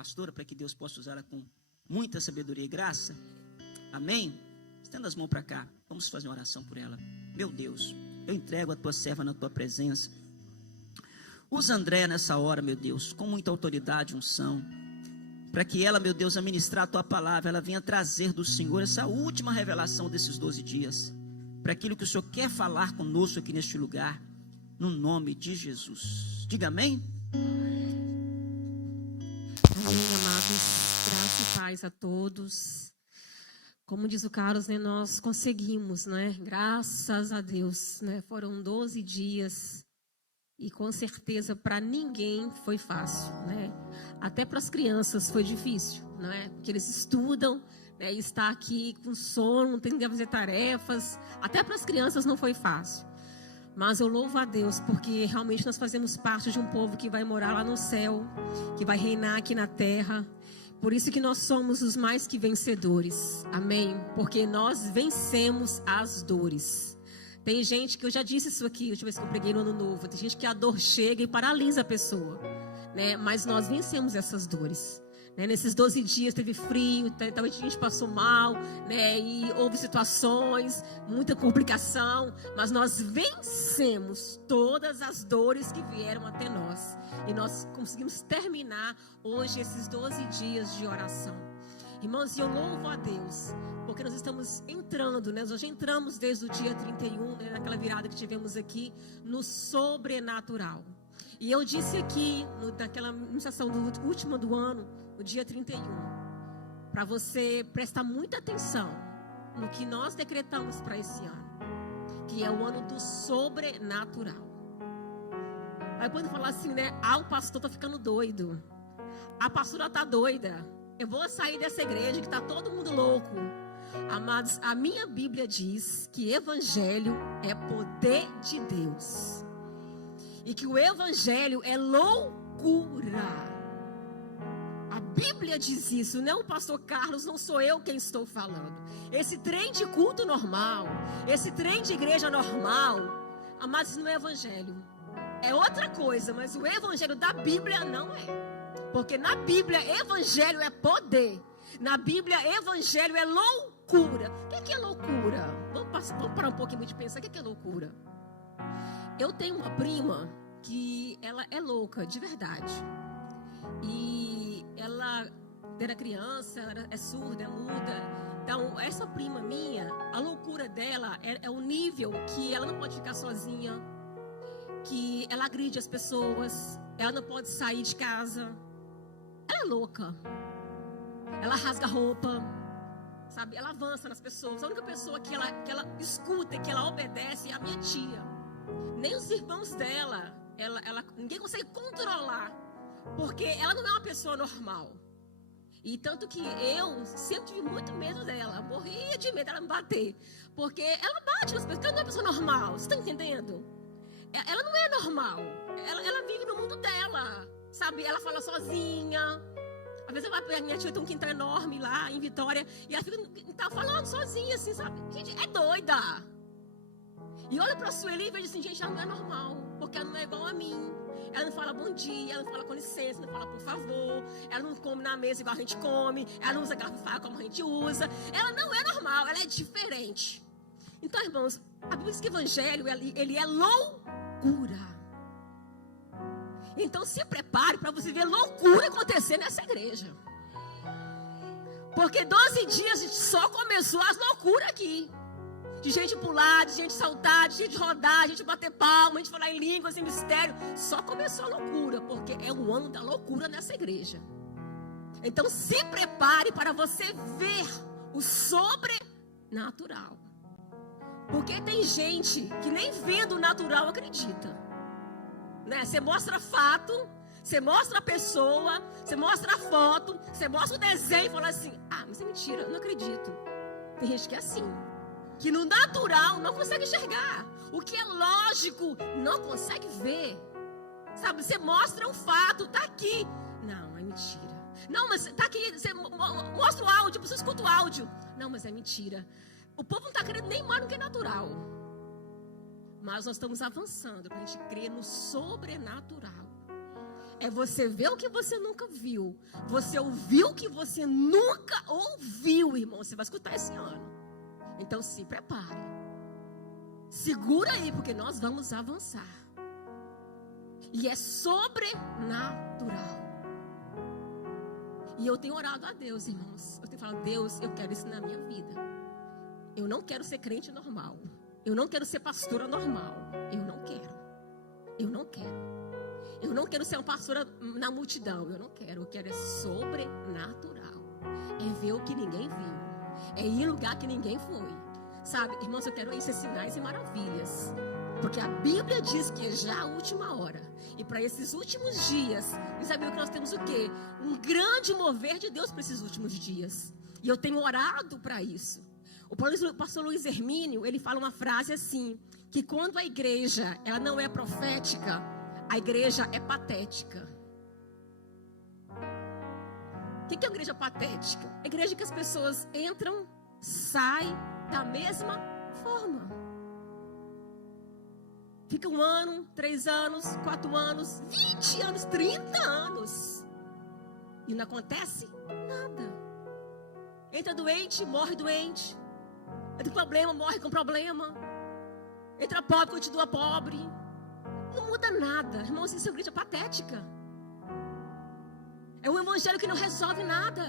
pastora, para que Deus possa usá-la com muita sabedoria e graça. Amém? Estenda as mãos para cá, vamos fazer uma oração por ela. Meu Deus, eu entrego a tua serva na tua presença. Usa André nessa hora, meu Deus, com muita autoridade e unção, para que ela, meu Deus, a ministrar a tua palavra, ela venha trazer do Senhor essa última revelação desses 12 dias, para aquilo que o Senhor quer falar conosco aqui neste lugar, no nome de Jesus. Diga amém. Amém, amados. Graça e paz a todos. Como diz o Carlos, né, nós conseguimos, né? Graças a Deus, né? Foram 12 dias e com certeza para ninguém foi fácil, né? Até para as crianças foi difícil, né? Porque eles estudam, né? E está aqui com sono, tem que fazer tarefas. Até para as crianças não foi fácil. Mas eu louvo a Deus, porque realmente nós fazemos parte de um povo que vai morar lá no céu, que vai reinar aqui na terra. Por isso que nós somos os mais que vencedores. Amém? Porque nós vencemos as dores. Tem gente que, eu já disse isso aqui, a última vez que eu preguei no Ano Novo, tem gente que a dor chega e paralisa a pessoa, né? Mas nós vencemos essas dores. Nesses 12 dias teve frio, talvez a gente passou mal, né? E houve situações, muita complicação, mas nós vencemos todas as dores que vieram até nós. E nós conseguimos terminar hoje esses 12 dias de oração. Irmãos, eu louvo a Deus, porque nós estamos entrando, né? Nós já entramos desde o dia 31, né? Naquela virada que tivemos aqui, no sobrenatural. E eu disse aqui, naquela ministração última do ano, no dia 31, para você prestar muita atenção no que nós decretamos para esse ano, que é o ano do sobrenatural. Aí pode falar assim, né? Ah, o pastor tá ficando doido. A pastora tá doida. Eu vou sair dessa igreja que tá todo mundo louco. Amados, a minha Bíblia diz que evangelho é poder de Deus. E que o evangelho é loucura. A Bíblia diz isso, não o pastor Carlos, não sou eu quem estou falando. Esse trem de culto normal, esse trem de igreja normal, amados, não é evangelho. É outra coisa, mas o evangelho da Bíblia não é. Porque na Bíblia, evangelho é poder. Na Bíblia, evangelho é loucura. O que é loucura? Vamos parar um pouquinho de pensar, o que é loucura? Eu tenho uma prima que ela é louca, de verdade. E ela era criança, ela é surda, é muda. Então, essa prima minha, a loucura dela é o nível que ela não pode ficar sozinha, que ela agride as pessoas, ela não pode sair de casa. Ela é louca. Ela rasga roupa, sabe? Ela avança nas pessoas. A única pessoa que ela escuta e que ela obedece é a minha tia. Nem os irmãos dela, ninguém consegue controlar, porque ela não é uma pessoa normal. E tanto que eu sempre tive muito medo dela, morria de medo dela me bater, porque ela bate nas pessoas, porque ela não é uma pessoa normal, você está entendendo? Ela não é normal, ela vive no mundo dela, sabe? Ela fala sozinha. Às vezes a minha tia tem um quintal enorme lá em Vitória, e ela tá falando sozinha, assim, sabe? Gente, é doida. E olha pra Sueli e vejo assim, gente, ela não é normal, porque ela não é igual a mim. Ela não fala bom dia, ela não fala com licença, não fala por favor. Ela não come na mesa igual a gente come, ela não usa garfo e faca como a gente usa. Ela não é normal, ela é diferente. Então, irmãos, a Bíblia diz que o evangelho, ele é loucura. Então se prepare para você ver loucura acontecer nessa igreja. Porque 12 dias a gente só começou as loucuras aqui. De gente pular, de gente saltar, de gente rodar, de gente bater palma, de gente falar em línguas, em mistério. Só começou a loucura, porque é o ano da loucura nessa igreja. Então se prepare para você ver o sobrenatural. Porque tem gente que nem vendo o natural acredita. Né? Você mostra fato, você mostra a pessoa, você mostra a foto, você mostra o desenho e fala assim, ah, mas é mentira, eu não acredito. Tem gente que é assim, que no natural não consegue enxergar. O que é lógico, não consegue ver. Sabe, você mostra um fato, tá aqui. Não, é mentira. Não, mas tá aqui, você mostra o áudio, a pessoa escuta o áudio. Não, mas é mentira. O povo não tá querendo nem mais no que é natural. Mas nós estamos avançando para a gente crer no sobrenatural. é você ver o que você nunca viu. Você ouviu o que você nunca ouviu, irmão. Você vai escutar esse ano. Então se prepare. Segura aí, porque nós vamos avançar. E é sobrenatural. E eu tenho orado a Deus, irmãos. Eu tenho falado, Deus, eu quero isso na minha vida. Eu não quero ser crente normal. Eu não quero ser pastora normal. Eu não quero. Eu não quero. Eu não quero ser uma pastora na multidão. Eu não quero. Eu quero é sobrenatural. É ver o que ninguém viu. É ir em lugar que ninguém foi. Sabe, irmãos, eu quero esses sinais e maravilhas. Porque a Bíblia diz que é já a última hora. E para esses últimos dias, vocês sabiam que nós temos o quê? Um grande mover de Deus para esses últimos dias. E eu tenho orado para isso. O pastor Luiz Hermínio, ele fala uma frase assim, que quando a igreja, ela não é profética, a igreja é patética. O que é uma igreja patética? A igreja que as pessoas entram, saem da mesma forma. Fica 1 ano, 3 anos, 4 anos, 20 anos, 30 anos. E não acontece nada. Entra doente, morre doente. Entra com problema, morre com problema. Entra pobre, continua pobre. Não muda nada. Irmãos, isso é uma igreja patética. É um evangelho que não resolve nada.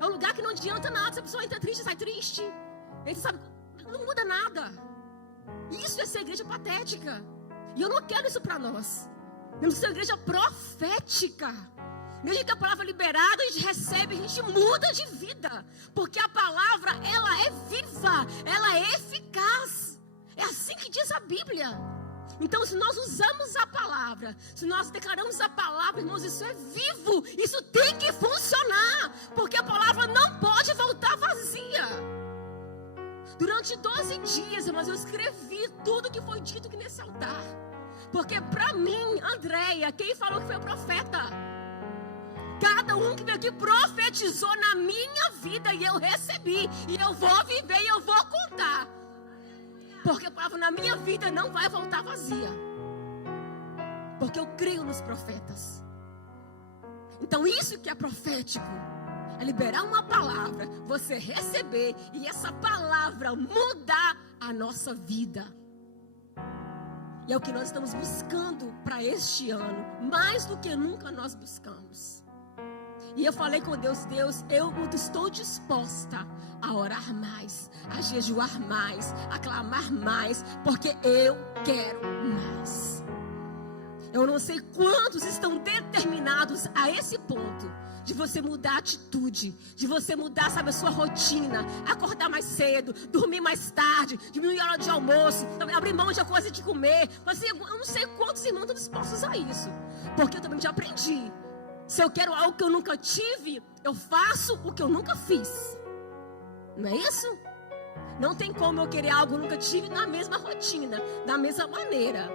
É um lugar que não adianta nada. Se a pessoa entra triste, sai triste. Entra, sabe, não muda nada. Isso é ser igreja patética. E eu não quero isso para nós. Temos que ser uma igreja profética. Mesmo que a palavra é liberada, a gente recebe, a gente muda de vida. Porque a palavra, ela é viva, ela é eficaz. É assim que diz a Bíblia. Então, se nós usamos a palavra, se nós declaramos a palavra, irmãos, isso é vivo. Isso tem que funcionar. Porque a palavra não pode voltar vazia. Durante 12 dias, irmãos, eu escrevi tudo que foi dito aqui nesse altar. Porque para mim, Andréia, quem falou que foi o profeta? Cada um que veio aqui profetizou na minha vida e eu recebi. E eu vou viver e eu vou contar. Porque a palavra na minha vida não vai voltar vazia. Porque eu creio nos profetas. Então isso que é profético. É liberar uma palavra, você receber e essa palavra mudar a nossa vida. E é o que nós estamos buscando para este ano. Mais do que nunca nós buscamos. E eu falei com Deus, Deus, eu estou disposta a orar mais, a jejuar mais, a clamar mais, porque eu quero mais. Eu não sei quantos estão determinados a esse ponto de você mudar a atitude, de você mudar, sabe, a sua rotina, acordar mais cedo, dormir mais tarde, diminuir a hora de almoço, abrir mão de uma coisa de comer. Assim, eu não sei quantos irmãos estão dispostos a isso, porque eu também já aprendi. Se eu quero algo que eu nunca tive, eu faço o que eu nunca fiz. Não é isso? Não tem como eu querer algo que eu nunca tive na mesma rotina, da mesma maneira.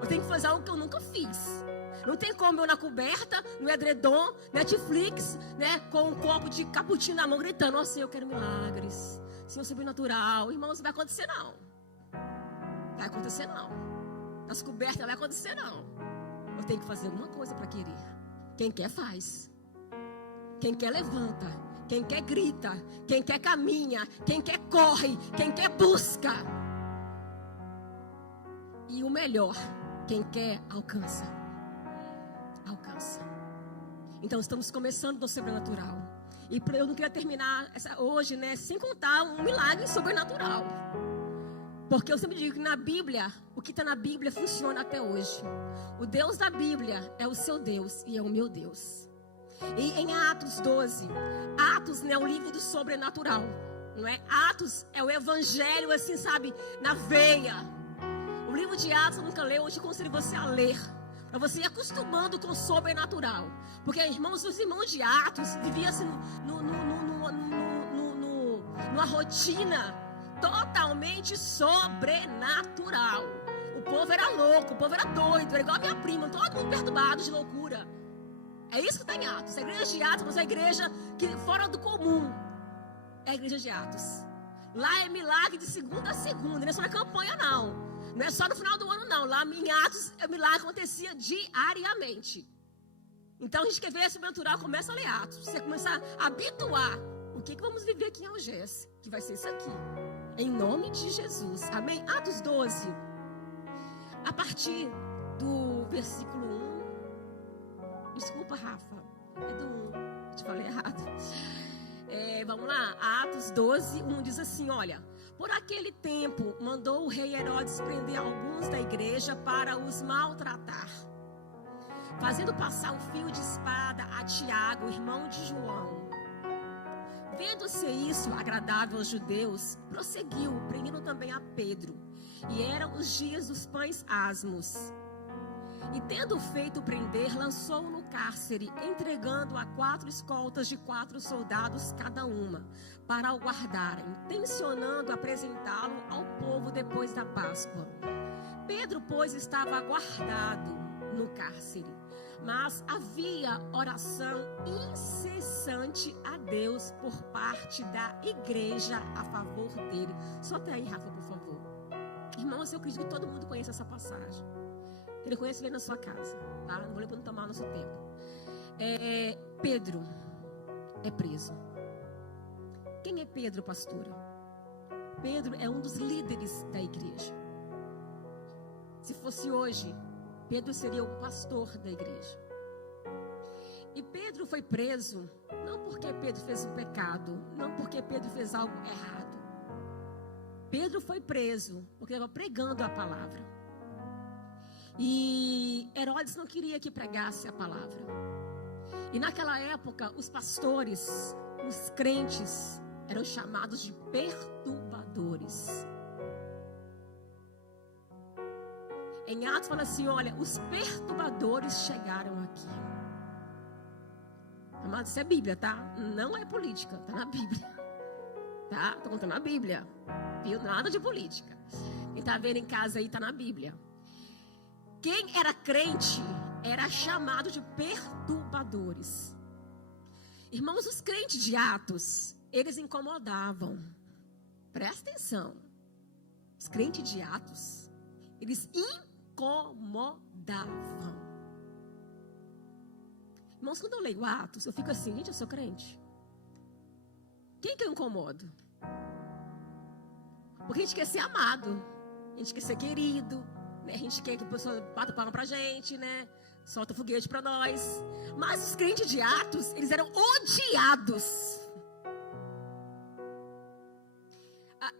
Eu tenho que fazer algo que eu nunca fiz. Não tem como eu na coberta, no edredom, Netflix, né, com um copo de cappuccino na mão, gritando, ó Senhor, eu quero milagres, Senhor, sobrenatural. Irmãos, não vai acontecer não. Vai acontecer não. Nas cobertas não vai acontecer não. Eu tenho que fazer alguma coisa para querer. Quem quer faz. Quem quer levanta. Quem quer grita. Quem quer caminha. Quem quer corre. Quem quer busca. E o melhor, quem quer alcança. Alcança. Então estamos começando no sobrenatural. E eu não queria terminar hoje, né, sem contar um milagre sobrenatural. Porque eu sempre digo que na Bíblia, o que está na Bíblia funciona até hoje. O Deus da Bíblia é o seu Deus e é o meu Deus. E em Atos 12, Atos, né, é o livro do sobrenatural, não é? Atos é o evangelho, assim, sabe, na veia. O livro de Atos eu nunca leio, hoje eu aconselho você a ler. Para você ir acostumando com o sobrenatural. Porque, irmãos, os irmãos de Atos viviam assim numa rotina totalmente sobrenatural. O povo era louco, o povo era doido, era igual a minha prima, todo mundo perturbado de loucura. É isso que está em Atos. A igreja de Atos é a igreja que fora do comum. É a igreja de Atos. Lá é milagre de segunda a segunda, não é só na campanha não. Não é só no final do ano, não. Lá em Atos, o milagre acontecia diariamente. Então, a gente quer ver esse sobrenatural, começa a ler Atos. Você começar a habituar. O que vamos viver aqui em Algés? Que vai ser isso aqui. Em nome de Jesus. Amém? Atos 12. A partir do versículo 1. Desculpa, Rafa. É do 1. Eu te falei errado. Vamos lá. Atos 12, 1 diz assim, olha. Por aquele tempo, mandou o rei Herodes prender alguns da igreja para os maltratar, fazendo passar um fio de espada a Tiago, irmão de João. Vendo-se isso agradável aos judeus, prosseguiu, prendendo também a Pedro. E eram os dias dos pães asmos. E tendo feito prender, lançou-o no cárcere, entregando a 4 escoltas de 4 soldados cada uma, para o guardarem, tencionando apresentá-lo ao povo depois da Páscoa. Pedro, pois, estava guardado no cárcere, mas havia oração incessante a Deus por parte da igreja a favor dele. Só até aí, Rafa, por favor. Irmãos, eu acredito que todo mundo conhece essa passagem. Ele conhece, lê na sua casa, tá? Não vou ler para não tomar nosso tempo. Pedro é preso. Quem é Pedro, pastora? Pedro é um dos líderes da igreja. Se fosse hoje, Pedro seria o pastor da igreja. E Pedro foi preso, não porque Pedro fez um pecado, não porque Pedro fez algo errado. Pedro foi preso porque estava pregando a palavra. E Herodes não queria que pregasse a palavra. E naquela época, os pastores, os crentes, eram chamados de perturbadores. Em Atos fala assim, olha, os perturbadores chegaram aqui. Amado, isso é Bíblia, tá? Não é política, tá na Bíblia. Tá? Tô contando a Bíblia. Viu? Nada de política. Quem tá vendo em casa aí, tá na Bíblia. Quem era crente era chamado de perturbadores. Irmãos, os crentes de Atos, eles incomodavam. Presta atenção. Os crentes de Atos, eles incomodavam. Irmãos, quando eu leio Atos, eu fico assim, gente, eu sou crente. Quem que eu incomodo? Porque a gente quer ser amado, a gente quer ser querido, né? A gente quer que a pessoa bata palma pra gente, né? Solta foguete pra nós. Mas os crentes de Atos, eles eram odiados.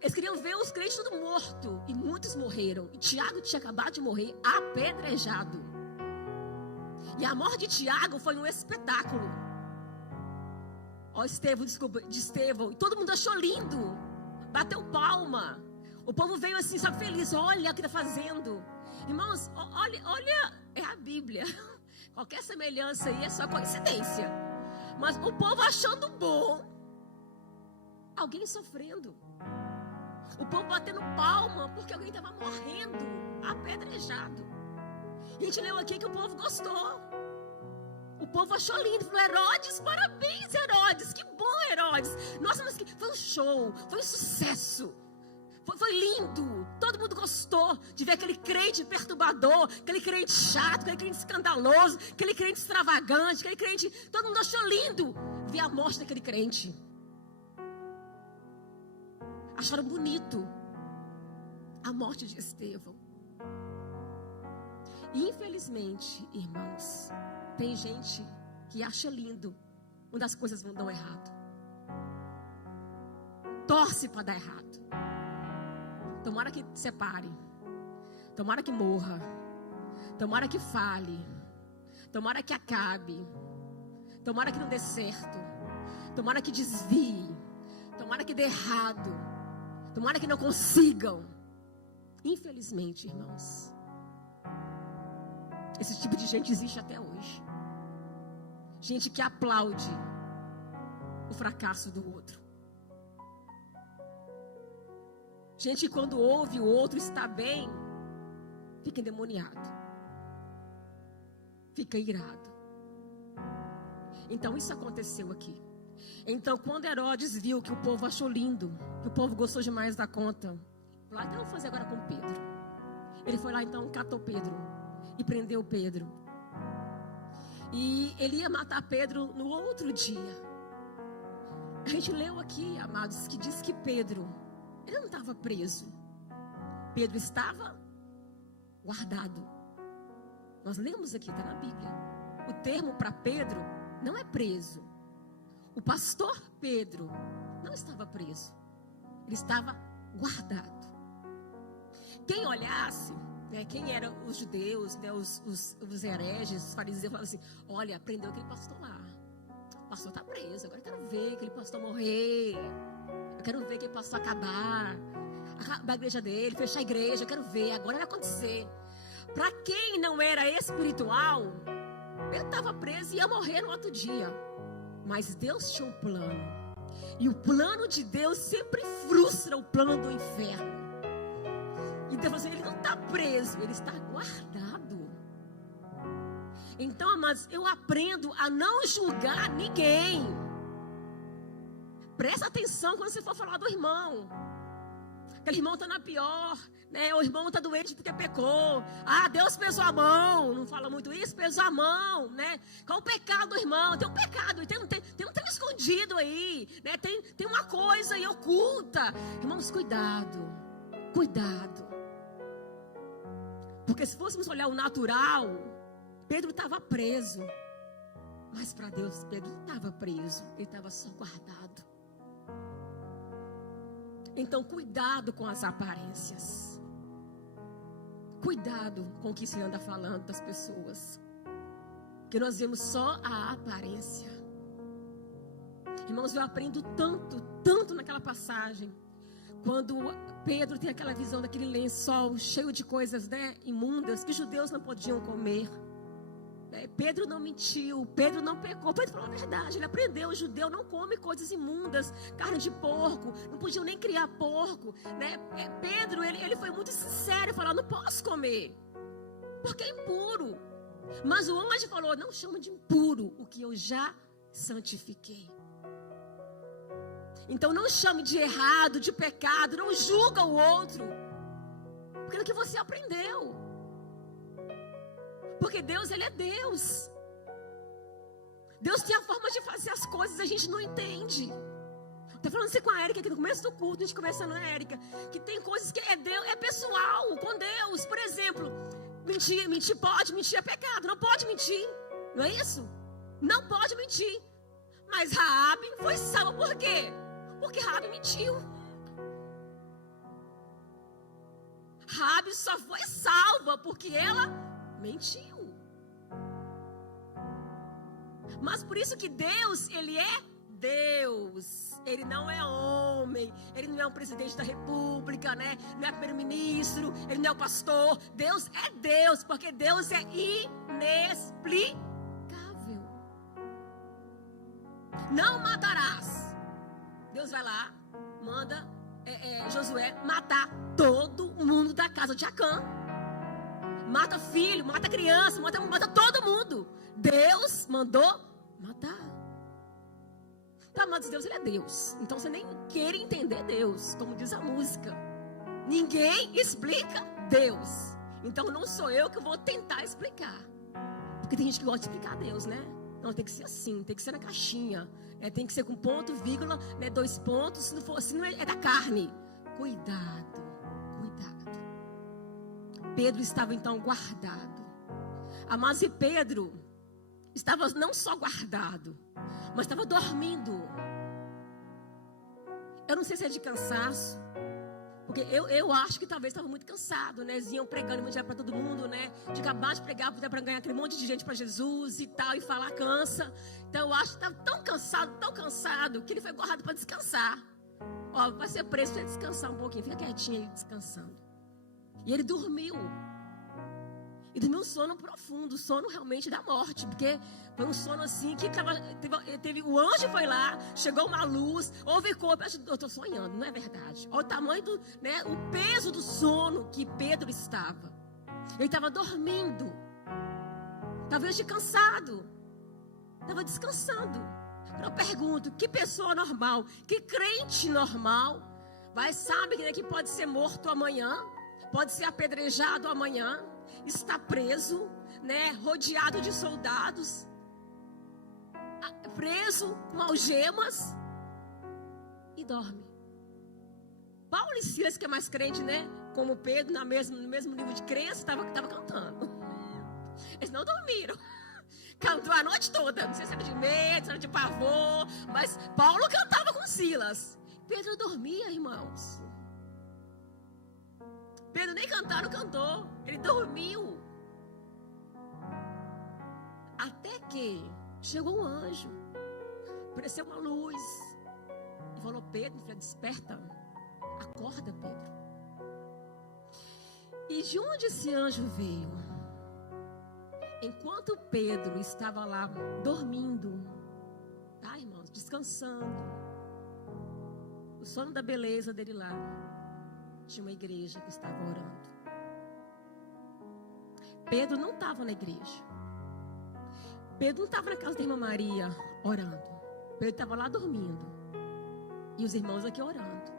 Eles queriam ver os crentes tudo morto. E muitos morreram. E Tiago tinha acabado de morrer apedrejado. E a morte de Tiago foi um espetáculo. Ó, Estevão, desculpa, de Estevão. E todo mundo achou lindo. Bateu palma. O povo veio assim, sabe, feliz. Olha o que está fazendo. Irmãos, olha, é a Bíblia. Qualquer semelhança aí é só coincidência. Mas o povo achando bom. Alguém sofrendo. O povo batendo palma porque alguém estava morrendo, apedrejado. E a gente leu aqui que o povo gostou. O povo achou lindo. Falou, Herodes, parabéns, Herodes. Que bom, Herodes. Nossa, mas foi um show, foi um sucesso. Foi lindo. Todo mundo gostou de ver aquele crente perturbador, aquele crente chato, aquele crente escandaloso, aquele crente extravagante, aquele crente... Todo mundo achou lindo ver a morte daquele crente. Acharam bonito a morte de Estevão. E infelizmente, irmãos, tem gente que acha lindo quando as coisas vão dar errado. Torce para dar errado. Tomara que separe. Tomara que morra. Tomara que fale. Tomara que acabe. Tomara que não dê certo. Tomara que desvie. Tomara que dê errado. Tomara que não consigam. Infelizmente, irmãos, esse tipo de gente existe até hoje. Gente que aplaude o fracasso do outro. Gente que quando ouve o outro está bem, fica endemoniado. Fica irado. Então isso aconteceu aqui. Então quando Herodes viu que o povo achou lindo, que o povo gostou demais da conta, falou, então eu vou fazer agora com Pedro. Ele foi lá então, catou Pedro e prendeu Pedro. E ele ia matar Pedro no outro dia. A gente leu aqui, amados, que diz que Pedro, ele não estava preso. Pedro estava guardado. Nós lemos aqui, está na Bíblia. O termo para Pedro não é preso. O pastor Pedro não estava preso. Ele estava guardado. Quem olhasse, né, quem eram os judeus, né, os hereges, os fariseus, falavam assim: olha, prendeu aquele pastor lá. O pastor está preso. Agora eu quero ver aquele pastor morrer. Eu quero ver aquele pastor acabar a igreja dele, fechar a igreja. Eu quero ver, agora vai acontecer. Para quem não era espiritual, ele estava preso e ia morrer no outro dia. Mas Deus tinha um plano. E o plano de Deus sempre frustra o plano do inferno. Então ele não está preso, ele está guardado. Então, amados, eu aprendo a não julgar ninguém. Presta atenção quando você for falar do irmão. Aquele irmão está na pior, né? O irmão está doente porque pecou. Ah, Deus pesou a mão. Não fala muito isso, pesou a mão, né? Qual o pecado do irmão? Tem um pecado, tem um escondido aí, né? Tem uma coisa aí oculta. Irmãos, cuidado. Cuidado. Porque se fôssemos olhar o natural, Pedro estava preso. Mas para Deus, Pedro não estava preso. Ele estava só guardado. Então, cuidado com as aparências. Cuidado com o que se anda falando das pessoas. Porque nós vemos só a aparência. Irmãos, eu aprendo tanto naquela passagem. Quando Pedro tem aquela visão daquele lençol cheio de coisas, né, imundas, que os judeus não podiam comer. Pedro não mentiu, Pedro não pecou. Pedro falou a verdade, ele aprendeu. O judeu não come coisas imundas, carne de porco, não podiam nem criar porco, né? Pedro, ele foi muito sincero, falou: não posso comer, porque é impuro. Mas o anjo falou: não chama de impuro o que eu já santifiquei. Então não chame de errado, de pecado, não julga o outro, porque é o que você aprendeu. Porque Deus, Ele é Deus. Deus tem a forma de fazer as coisas, a gente não entende. Estou falando assim com a Érica aqui no começo do culto, a gente conversando com a Érica, que tem coisas que é Deus, é pessoal com Deus. Por exemplo, mentir pode, mentir é pecado, não pode mentir. Não é isso? Não pode mentir. Mas Raabe foi salva, por quê? Porque Raabe mentiu. Raabe só foi salva porque ela mentiu. Mas por isso que Deus, Ele é Deus. Ele não é homem. Ele não é um presidente da república, né? Não é primeiro-ministro. Ele não é o pastor. Deus é Deus, porque Deus é inexplicável. Não matarás. Deus vai lá, manda Josué matar todo mundo da casa de Acã. Mata filho, mata criança, mata todo mundo. Deus mandou matar. Tá, mas Deus, Ele é Deus. Então você nem queira entender Deus, como diz a música. Ninguém explica Deus. Então não sou eu que vou tentar explicar. Porque tem gente que gosta de explicar Deus, né? Não, tem que ser assim, tem que ser na caixinha. Tem que ser com ponto, vírgula, né, 2 pontos. Se não for assim, não é da carne. Cuidado, cuidado. Pedro estava então guardado. Mas e Pedro estava não só guardado, mas estava dormindo. Eu não sei se é de cansaço, porque eu acho que talvez estava muito cansado, né? Eles iam pregando evangelho para todo mundo, né? De acabar de pregar para ganhar aquele monte de gente para Jesus e tal, e falar cansa. Então eu acho que estava tão cansado, que ele foi guardado para descansar. Ó, vai ser preso para descansar um pouquinho, fica quietinho aí descansando. E ele dormiu. E dormiu um sono profundo, sono realmente da morte, porque foi um sono assim que teve o anjo foi lá, chegou uma luz, houve corpo. Eu estou sonhando, não é verdade? Olha o tamanho o peso do sono que Pedro estava. Ele estava dormindo, talvez de cansado, estava descansando. Eu pergunto, que pessoa normal, que crente normal, sabe que pode ser morto amanhã? pode ser apedrejado amanhã, está preso, né, rodeado de soldados, preso com algemas e dorme. Paulo e Silas, que é mais crente, né, como Pedro, no mesmo nível de crença, estava cantando. Eles não dormiram. Cantou a noite toda. Não sei se era de medo, se era de pavor, mas Paulo cantava com Silas. Pedro dormia, irmãos. Pedro nem cantar não cantou. Ele dormiu. Até que chegou um anjo. Apareceu uma luz. E falou: Pedro, filho, desperta. Acorda, Pedro. E de onde esse anjo veio? Enquanto Pedro estava lá dormindo, tá, irmãos? Descansando. O sono da beleza dele lá. Tinha uma igreja que estava orando. Pedro não estava na igreja. Pedro não estava na casa da irmã Maria orando. Pedro estava lá dormindo. E os irmãos aqui orando.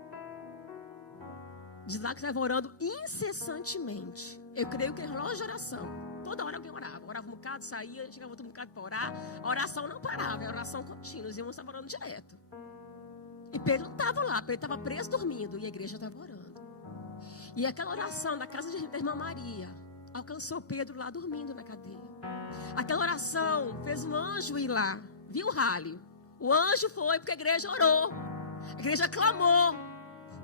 Diz lá que estava orando incessantemente. Eu creio que é relógio de oração. Toda hora alguém orava. Orava um bocado, saía, chegava outro bocado para orar. A oração não parava, era oração contínua. Os irmãos estavam orando direto. E Pedro não estava lá, Pedro estava preso dormindo. E a igreja estava orando. E aquela oração da casa da irmã Maria alcançou Pedro lá dormindo na cadeia. Aquela oração fez um anjo ir lá. Viu o rally? O anjo foi porque a igreja orou. A igreja clamou.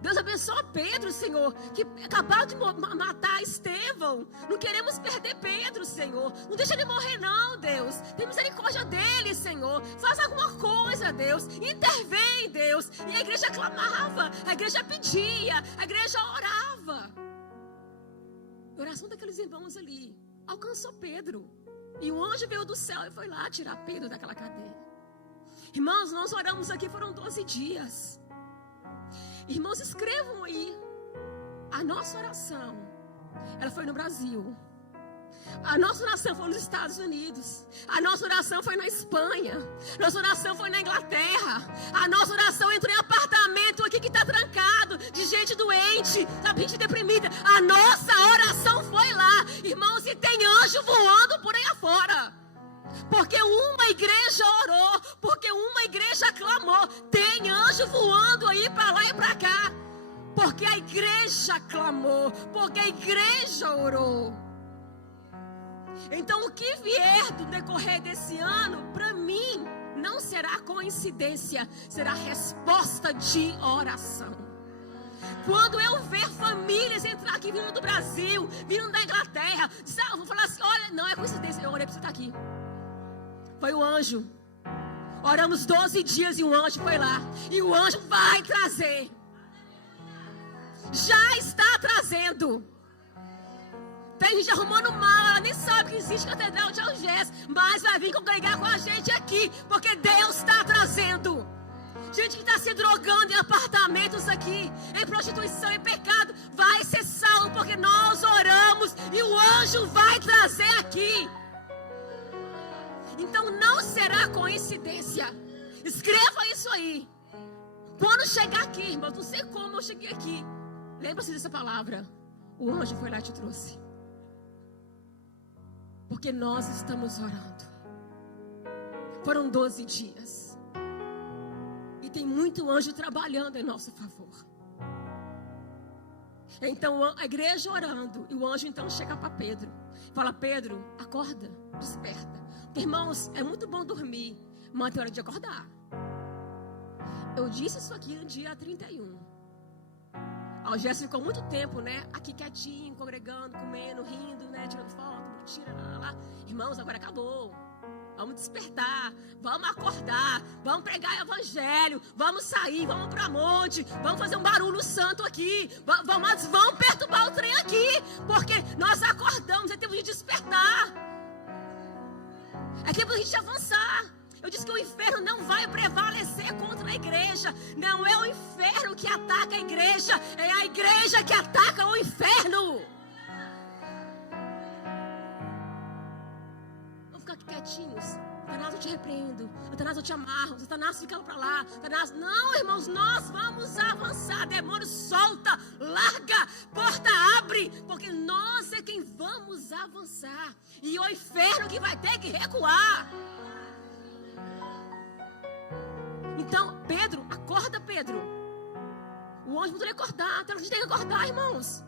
Deus abençoa Pedro, Senhor, que acabaram de matar Estevão. Não queremos perder Pedro, Senhor. Não deixa ele morrer não, Deus. Tem misericórdia dele, Senhor. Faz alguma coisa, Deus. Intervém, Deus. E a igreja clamava, a igreja pedia, a igreja orava. A oração daqueles irmãos ali alcançou Pedro. E o anjo veio do céu e foi lá tirar Pedro daquela cadeia. Irmãos, nós oramos aqui, foram 12 dias. Irmãos, escrevam aí. A nossa oração, ela foi no Brasil. A nossa oração foi nos Estados Unidos. A nossa oração foi na Espanha. A nossa oração foi na Inglaterra. A nossa oração entrou em apartamento aqui que está trancado, de gente doente, de gente deprimida. A nossa oração foi lá. Irmãos, e tem anjo voando por aí afora. Porque uma igreja orou, porque uma igreja clamou. Tem anjo voando aí para lá e para cá. Porque a igreja clamou, porque a igreja orou. Então o que vier do decorrer desse ano, para mim, não será coincidência, será resposta de oração. Quando eu ver famílias entrar aqui, vindo do Brasil, vindo da Inglaterra, eu vou falar assim: olha, não é coincidência, eu orei para você estar aqui. Foi o anjo. Oramos 12 dias e o anjo foi lá. E o anjo vai trazer. Já está trazendo. Tem gente arrumando mal, ela nem sabe que existe Catedral de Algés, mas vai vir congregar com a gente aqui, porque Deus está trazendo. Gente que está se drogando em apartamentos aqui, em prostituição e pecado, vai ser salvo, porque nós oramos e o anjo vai trazer aqui. Então não será coincidência. Escreva isso aí. Quando chegar aqui, irmão, não sei como eu cheguei aqui. Lembra-se dessa palavra. O anjo foi lá e te trouxe. Porque nós estamos orando. Foram 12 dias. E tem muito anjo trabalhando em nosso favor. Então a igreja orando. E o anjo então chega para Pedro. Fala: Pedro, acorda, desperta. Irmãos, é muito bom dormir, mas tem hora de acordar. Eu disse isso aqui no dia 31. A Algés ficou muito tempo, né? Aqui quietinho, congregando, comendo, rindo, né? Tirando foto, bonitinho, lá. Irmãos, agora acabou. Vamos despertar, vamos acordar, vamos pregar o evangelho, vamos sair, vamos para monte, vamos fazer um barulho santo aqui, vamos perturbar o trem aqui, porque nós acordamos, é tempo de despertar, é tempo de a gente avançar. Eu disse que o inferno não vai prevalecer contra a igreja. Não é o inferno que ataca a igreja, é a igreja que ataca o inferno. Vamos ficar aqui quietinhos, Satanás, eu te repreendo. Satanás, eu te amarro. Satanás, fica para lá. Satanás, não, irmãos, nós vamos avançar. Demônio, solta, larga, porta abre, porque nós é quem vamos avançar. E o inferno que vai ter que recuar. Então, Pedro, acorda, Pedro. O anjo poderia acordar. A gente tem que acordar, irmãos.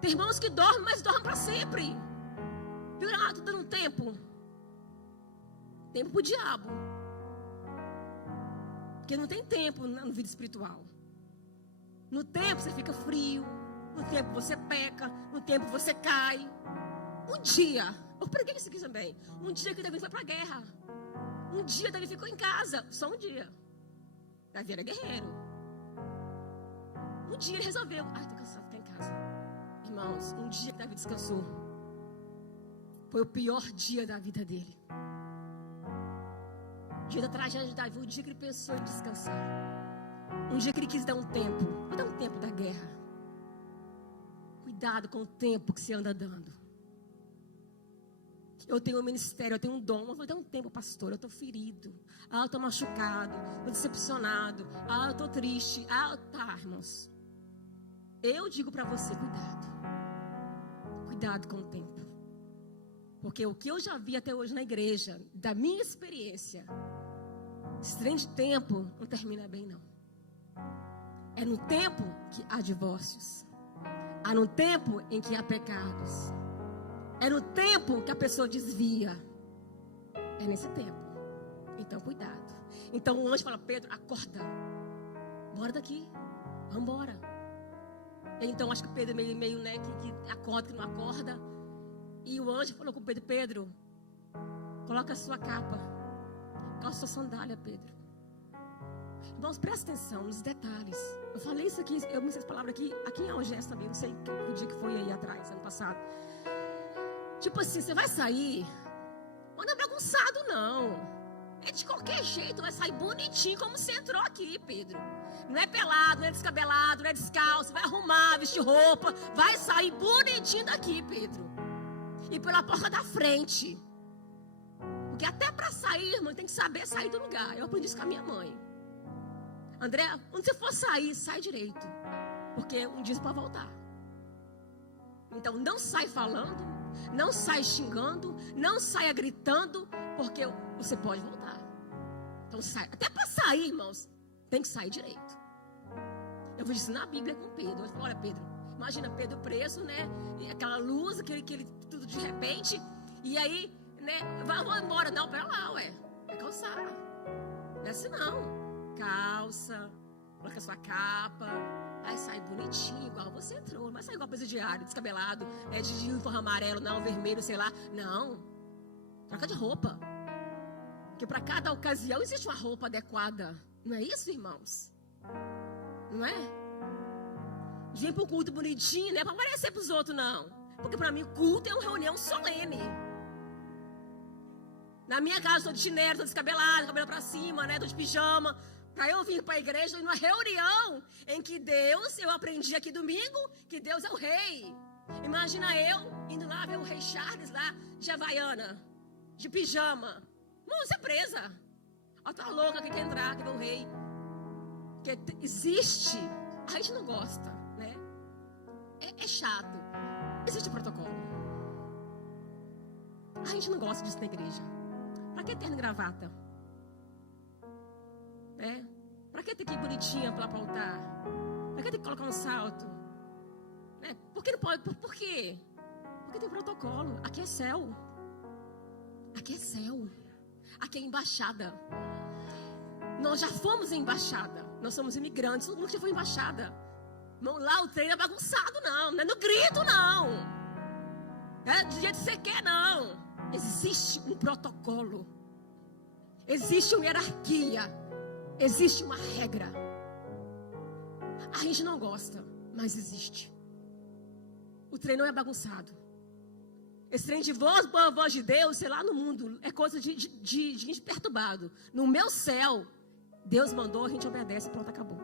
Tem irmãos que dormem, mas dormem para sempre. Estou dando tempo. Tempo para o diabo. Porque não tem tempo na vida espiritual. No tempo você fica frio. No tempo você peca. No tempo você cai. Um dia, eu preguei isso aqui também. Um dia que Davi foi para a guerra. Um dia Davi ficou em casa. Só um dia. Davi era guerreiro. Um dia ele resolveu. Ai, estou cansado de ficar em casa. Irmãos, um dia que Davi descansou. Foi o pior dia da vida dele. O dia da tragédia de Davi. O dia que ele pensou em descansar. Um dia que ele quis dar um tempo. Vou dar um tempo da guerra. Cuidado com o tempo que você anda dando. Eu tenho um ministério, eu tenho um dom. Eu vou dar um tempo, pastor. Eu estou ferido. Eu estou machucado. Estou decepcionado. Eu estou triste. Tá, irmãos. Eu digo para você, cuidado. Cuidado com o tempo. Porque o que eu já vi até hoje na igreja, da minha experiência, esse trem de tempo não termina bem, não. É no tempo que há divórcios. Há no tempo em que há pecados. É no tempo que a pessoa desvia. É nesse tempo. Então, cuidado. Então, o anjo fala, Pedro, acorda. Bora daqui. Vamos embora. Então, acho que Pedro meio né, que acorda, que não acorda. E o anjo falou com Pedro, Pedro, coloca a sua capa. Coloca a sua sandália, Pedro. Irmãos, presta atenção nos detalhes. Eu falei isso aqui, eu me sei essa palavra aqui em Algés também, não sei o dia que foi aí atrás, ano passado. Tipo assim, você vai sair, não é bagunçado não. É de qualquer jeito, vai sair bonitinho como você entrou aqui, Pedro. Não é pelado, não é descabelado, não é descalço, vai arrumar, vestir roupa, vai sair bonitinho daqui, Pedro. E pela porta da frente. Porque até para sair, irmão, tem que saber sair do lugar. Eu aprendi isso com a minha mãe. André, onde você for sair, sai direito. Porque um dia você pode voltar. Então não sai falando, não sai xingando, não saia gritando, porque você pode voltar. Então sai. Até para sair, irmãos, tem que sair direito. Eu vou ensinar a Bíblia com Pedro. Eu falo, olha, Pedro, imagina Pedro preso, né? E aquela luz, aquele tudo de repente. E aí, né? Vamos embora. Não, pera lá, ué. Vai calçar. Não é assim não. Calça, coloca a sua capa. Aí sai bonitinho, igual você entrou. Não vai sair igual presidiário, descabelado, né, de uniforme amarelo, não, vermelho, sei lá. Não. Troca de roupa. Porque para cada ocasião existe uma roupa adequada. Não é isso, irmãos? Não é? Vem pro culto bonitinho, não é para aparecer pros outros, não. Porque para mim, culto é uma reunião solene. Na minha casa, estou de chinelo, estou descabelado, cabelo para cima, né? Estou de pijama. Para eu vir para a igreja, numa reunião em que Deus, eu aprendi aqui domingo, que Deus é o rei. Imagina eu indo lá ver o rei Charles lá, de Havaiana, de pijama. Não, você é presa. Ó, tá louca que quer entrar, que é o rei. Porque existe, a gente não gosta, né? É chato. Existe protocolo. A gente não gosta disso na igreja. Pra que terno e gravata? Né? Pra que ter que ir bonitinha para altar? Pra que ter que colocar um salto? Né? Por que não pode? Por quê? Porque tem protocolo. Aqui é céu. Aqui é céu. Aqui é embaixada. Nós já fomos em embaixada. Nós somos imigrantes. Todo mundo já foi em embaixada. Não, lá o treino é bagunçado, não. Não é no grito, não. É do jeito que você quer, não. Existe um protocolo. Existe uma hierarquia. Existe uma regra. A gente não gosta, mas existe. O trem não é bagunçado. Esse trem de voz, boa voz de Deus, sei lá, no mundo, é coisa de gente perturbado. No meu céu, Deus mandou, a gente obedece, pronto, acabou.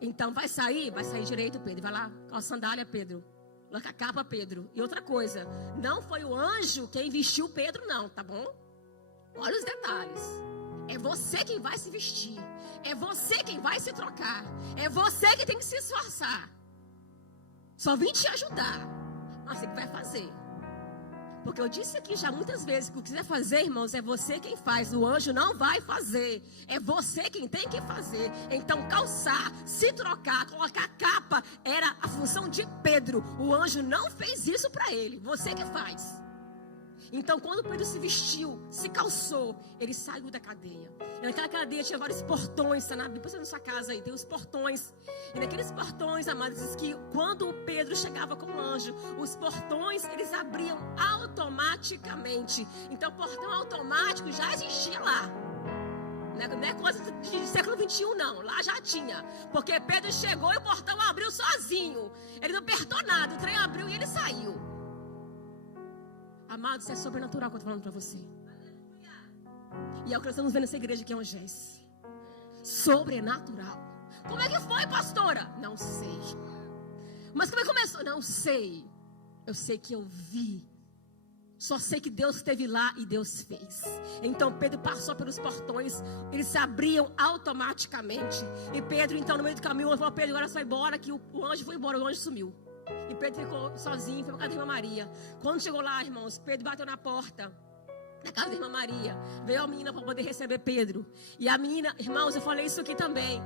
Então vai sair direito, Pedro. Vai lá com a sandália, Pedro. Coloca a capa, Pedro. E outra coisa, não foi o anjo quem vestiu Pedro, não, tá bom? Olha os detalhes. É você quem vai se vestir. É você quem vai se trocar. É você que tem que se esforçar. Só vim te ajudar. Mas você que vai fazer. Porque eu disse aqui já muitas vezes que o que quiser fazer, irmãos, é você quem faz. O anjo não vai fazer. É você quem tem que fazer. Então, calçar, se trocar, colocar capa, era a função de Pedro. O anjo não fez isso para ele. Você que faz. Então, quando Pedro se vestiu, se calçou, ele saiu da cadeia. E naquela cadeia tinha vários portões, tá? Depois na sua casa aí, tem os portões. E naqueles portões, amados, diz que quando Pedro chegava com o anjo, os portões, eles abriam automaticamente. Então, portão automático já existia lá. Não é coisa de século 21, não. Lá já tinha. Porque Pedro chegou e o portão abriu sozinho. Ele não apertou nada, o trem abriu e ele saiu. Amados, isso é sobrenatural que eu estou falando para você. E é o que nós estamos vendo nessa igreja aqui em Ogés. Sobrenatural. Como é que foi, pastora? Não sei. Mas como é que começou? Não sei. Eu sei que eu vi. Só sei que Deus esteve lá e Deus fez. Então Pedro passou pelos portões. Eles se abriam automaticamente. E Pedro, então, no meio do caminho, falou: Pedro, agora você vai embora. Que o anjo foi embora, o anjo sumiu. E Pedro ficou sozinho, foi para a casa da irmã Maria. Quando chegou lá, irmãos, Pedro bateu na porta da casa da irmã Maria. Veio a menina para poder receber Pedro. E a menina, irmãos, eu falei isso aqui também.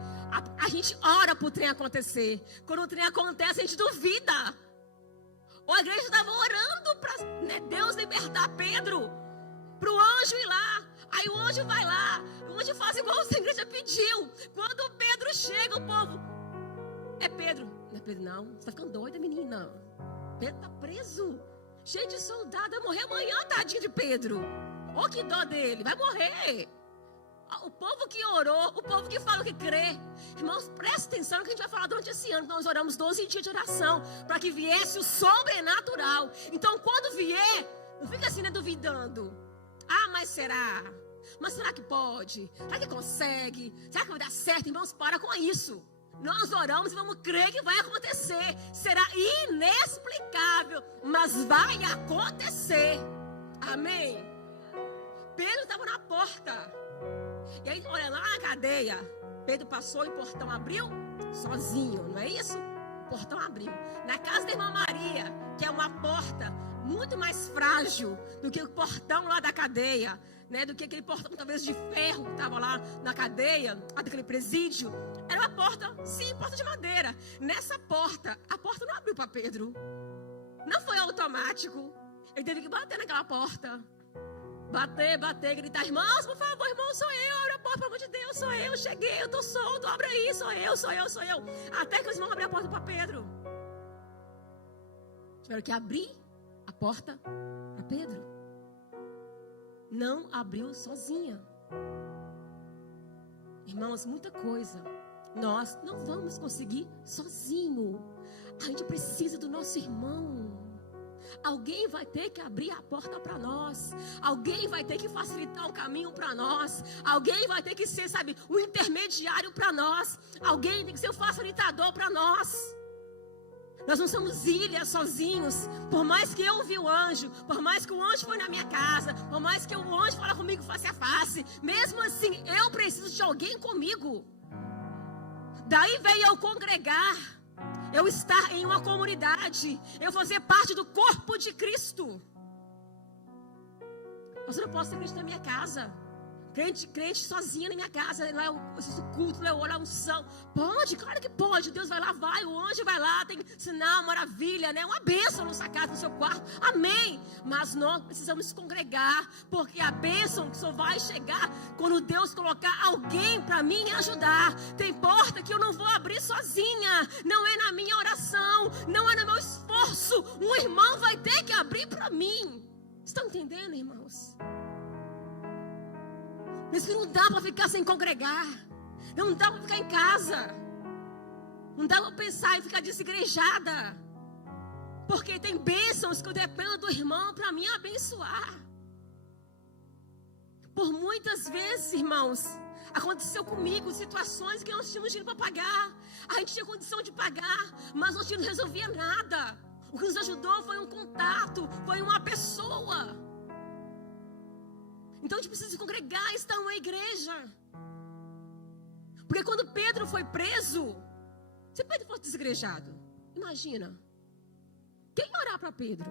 A gente ora para o trem acontecer. Quando o trem acontece, a gente duvida. A igreja estava orando para Deus libertar Pedro. Para o anjo ir lá. Aí o anjo vai lá. O anjo faz igual a igreja pediu. Quando Pedro chega, o povo: é Pedro. Não é Pedro, não. Você está ficando doida, menina. Pedro está preso. Cheio de soldado. Vai morrer amanhã, tadinho de Pedro. Oh, que dó dele. Vai morrer. O povo que orou, o povo que fala que crê. Irmãos, presta atenção no que a gente vai falar durante esse ano. Nós oramos 12 dias de oração para que viesse o sobrenatural. Então, quando vier, não fica assim, né, duvidando. Ah, mas será? Mas será que pode? Será que consegue? Será que vai dar certo? Irmãos, para com isso. Nós oramos e vamos crer que vai acontecer. Será inexplicável, mas vai acontecer. Amém? Pedro estava na porta. E aí, olha, lá na cadeia, Pedro passou e o portão abriu sozinho, não é isso? O portão abriu. Na casa da irmã Maria, que é uma porta muito mais frágil do que o portão lá da cadeia, né? Do que aquele portão talvez de ferro que estava lá na cadeia, lá daquele presídio. Era uma porta, sim, porta de madeira. Nessa porta, a porta não abriu para Pedro. Não foi automático. Ele teve que bater naquela porta. Bater, gritar: irmãos, por favor, irmão, sou eu, abre a porta, pelo amor de Deus, sou eu, cheguei, eu tô solto, abre aí, sou eu. Até que os irmãos abriram a porta para Pedro. Tiveram que abrir a porta para Pedro. Não abriu sozinha. Irmãos, muita coisa nós não vamos conseguir sozinho. A gente precisa do nosso irmão. Alguém vai ter que abrir a porta para nós. Alguém vai ter que facilitar o caminho para nós. Alguém vai ter que ser, sabe, o intermediário para nós. Alguém tem que ser o facilitador para nós. Nós não somos ilhas sozinhos. Por mais que eu vi o anjo, por mais que o anjo foi na minha casa, por mais que o anjo fala comigo face a face, mesmo assim eu preciso de alguém comigo. Daí veio eu congregar, eu estar em uma comunidade, eu fazer parte do corpo de Cristo. Mas eu não posso ser crente na minha casa. Crente sozinha na minha casa. Lá eu assisto culto, lá eu olho a unção. Pode, claro que pode. Deus vai lá, vai. O anjo vai lá, tem sinal, maravilha, né? Uma bênção na sua casa, no seu quarto. Amém. Mas nós precisamos congregar, porque a bênção só vai chegar quando Deus colocar alguém para mim ajudar. Tem porta que eu não vou abrir sozinha. Não é na minha oração, não é no meu esforço. Um irmão vai ter que abrir para mim. Estão entendendo, irmãos? Isso não dá para ficar sem congregar. Não dá para ficar em casa. Não dá para pensar em ficar desigrejada. Porque tem bênçãos que eu dependo do irmão para me abençoar. Por muitas vezes, irmãos, aconteceu comigo situações que nós tínhamos dinheiro para pagar. A gente tinha condição de pagar, mas nós não resolvia nada. O que nos ajudou foi um contato, foi uma pessoa. Então a gente precisa se congregar e estar numa igreja. Porque quando Pedro foi preso, se Pedro fosse desigrejado, imagina. Quem ia orar para Pedro?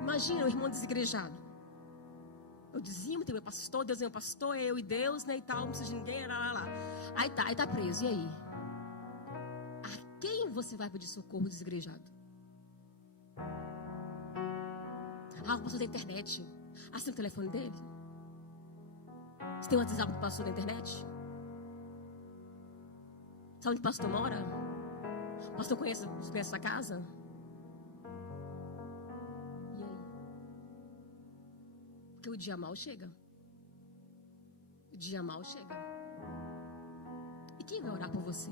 Imagina o irmão desigrejado. Eu dizia, tem meu pastor, Deus é meu pastor, é eu e Deus, né, e tal, não precisa de ninguém, lá. Aí tá preso, e aí? A quem você vai pedir socorro desigrejado? O pastor da internet. Você tem o telefone dele? Você tem o WhatsApp do pastor da internet? Sabe onde o pastor mora? O pastor conhece a sua casa? E aí? Porque o dia mal chega. O dia mal chega. E quem vai orar por você?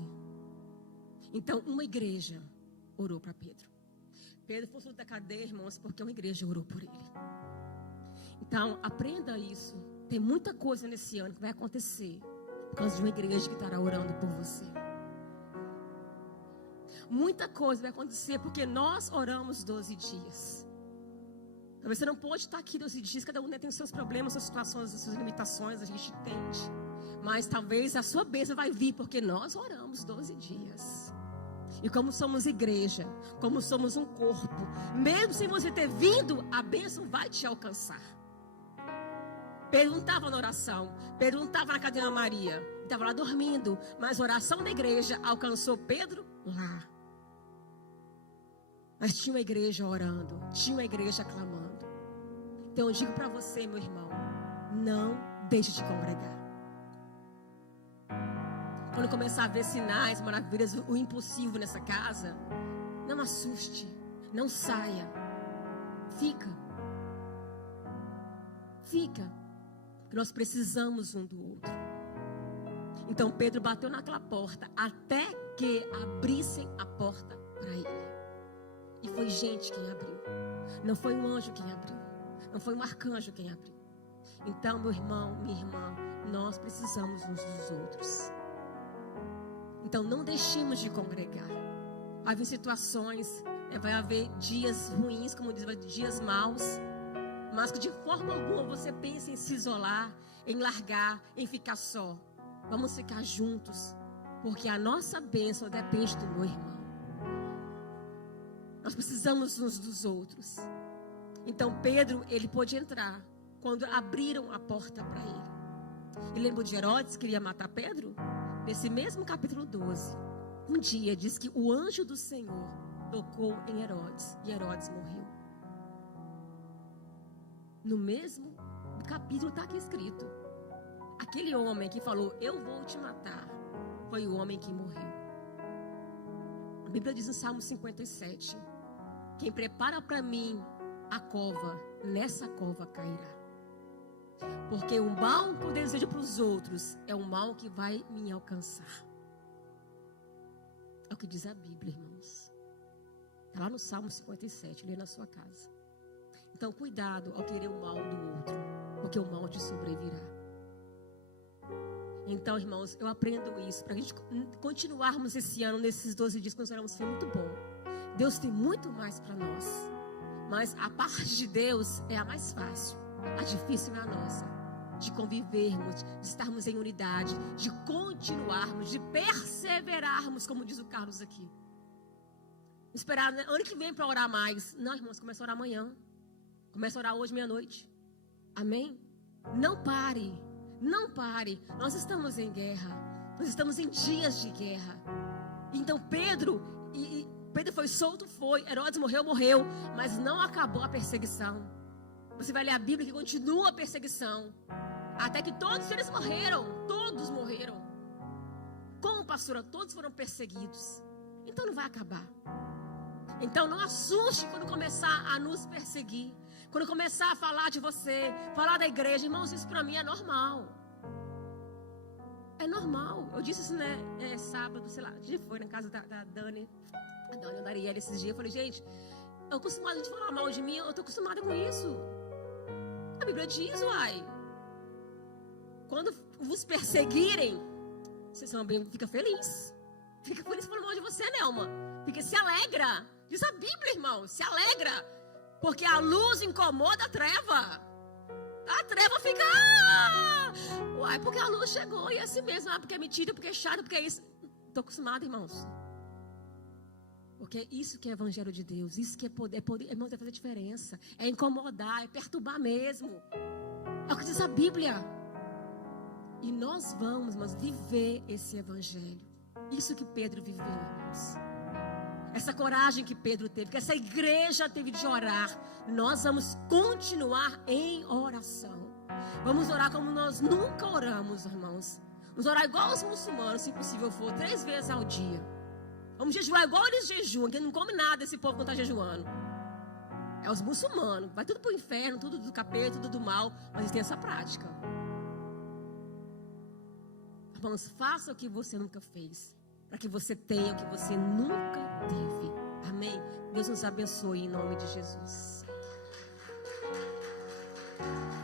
Então, uma igreja orou para Pedro. Pedro foi solto da cadeia, irmãos, porque uma igreja orou por ele. Então, aprenda isso. Tem muita coisa nesse ano que vai acontecer por causa de uma igreja que estará orando por você. Muita coisa vai acontecer porque nós oramos 12 dias. Talvez você não pode estar aqui 12 dias. Cada um tem os seus problemas, suas situações, as suas limitações. A gente entende. Mas talvez a sua bênção vai vir porque nós oramos 12 dias. E como somos igreja, como somos um corpo, mesmo sem você ter vindo, a bênção vai te alcançar. Pedro não estava na oração, Pedro não estava na cadeira Maria, ele estava lá dormindo, mas a oração da igreja alcançou Pedro lá. Mas tinha uma igreja orando, tinha uma igreja clamando. Então eu digo para você, meu irmão, não deixe de congregar. Quando começar a ver sinais, maravilhas, o impossível nessa casa, não assuste, não saia, fica, porque nós precisamos um do outro. Então Pedro bateu naquela porta, até que abrissem a porta para ele. E foi gente quem abriu, não foi um anjo quem abriu, não foi um arcanjo quem abriu. Então, meu irmão, minha irmã, nós precisamos uns dos outros. Então não deixemos de congregar. Vai haver situações, vai haver dias ruins, como diz, dias maus. Mas que de forma alguma você pense em se isolar, em largar, em ficar só. Vamos ficar juntos, porque a nossa bênção depende do meu irmão. Nós precisamos uns dos outros. Então Pedro, ele pôde entrar quando abriram a porta para ele. E lembra de Herodes que queria matar Pedro? Nesse mesmo capítulo 12, um dia diz que o anjo do Senhor tocou em Herodes e Herodes morreu. No mesmo capítulo está aqui escrito: aquele homem que falou, eu vou te matar, foi o homem que morreu. A Bíblia diz no Salmo 57, quem prepara para mim a cova, nessa cova cairá. Porque o mal que eu desejo para os outros é o mal que vai me alcançar. É o que diz a Bíblia, irmãos. Está lá no Salmo 57, lê na sua casa. Então, cuidado ao querer o mal do outro, porque o mal te sobrevirá. Então, irmãos, eu aprendo isso para a gente continuarmos esse ano, nesses 12 dias que nós oramos, foi muito bom. Deus tem muito mais para nós, mas a parte de Deus é a mais fácil. A difícil é a nossa, de convivermos, de estarmos em unidade, de continuarmos, de perseverarmos, como diz o Carlos aqui. Esperar, né? Ano que vem para orar mais. Não, irmãos, começa a orar amanhã. Começa a orar hoje, meia-noite. Amém? Não pare, não pare. Nós estamos em guerra, nós estamos em dias de guerra. Então Pedro foi solto, foi. Herodes morreu, mas não acabou a perseguição. Você vai ler a Bíblia que continua a perseguição. Até que todos eles morreram. Todos morreram. Como, pastora? Todos foram perseguidos. Então não vai acabar. Então não assuste quando começar a nos perseguir. Quando começar a falar de você, falar da igreja. Irmãos, isso para mim é normal. É normal. Eu disse isso, né? Sábado, sei lá. A gente foi na casa da Dani. A Dani e a Dariela esses dias. Eu falei, gente, eu acostumada a gente falar mal de mim. Eu tô acostumada com isso. A Bíblia diz, uai. Quando vos perseguirem, vocês fica feliz. Fica feliz falando mal de você, Nelma. Fica, se alegra. Diz a Bíblia, irmão, se alegra. Porque a luz incomoda a treva. A treva fica... Uai, porque a luz chegou e é assim mesmo. Porque é mentira, porque é chato, porque é isso. Estou acostumada, irmãos. Porque é isso que é evangelho de Deus. Isso que é poder, irmãos, é fazer diferença. É incomodar, é perturbar mesmo. É o que diz a Bíblia. E nós vamos, mas viver esse evangelho. Isso que Pedro viveu, irmãos. Essa coragem que Pedro teve, que essa igreja teve de orar. Nós vamos continuar em oração. Vamos orar como nós nunca oramos, irmãos. Vamos orar igual os muçulmanos, se possível for, 3 vezes ao dia. Vamos jejuar igual eles jejuam, que não come nada esse povo quando está jejuando. É os muçulmanos. Vai tudo para o inferno, tudo do capeta, tudo do mal. Mas eles têm essa prática. Irmãos, faça o que você nunca fez. Para que você tenha o que você nunca teve. Amém? Deus nos abençoe em nome de Jesus.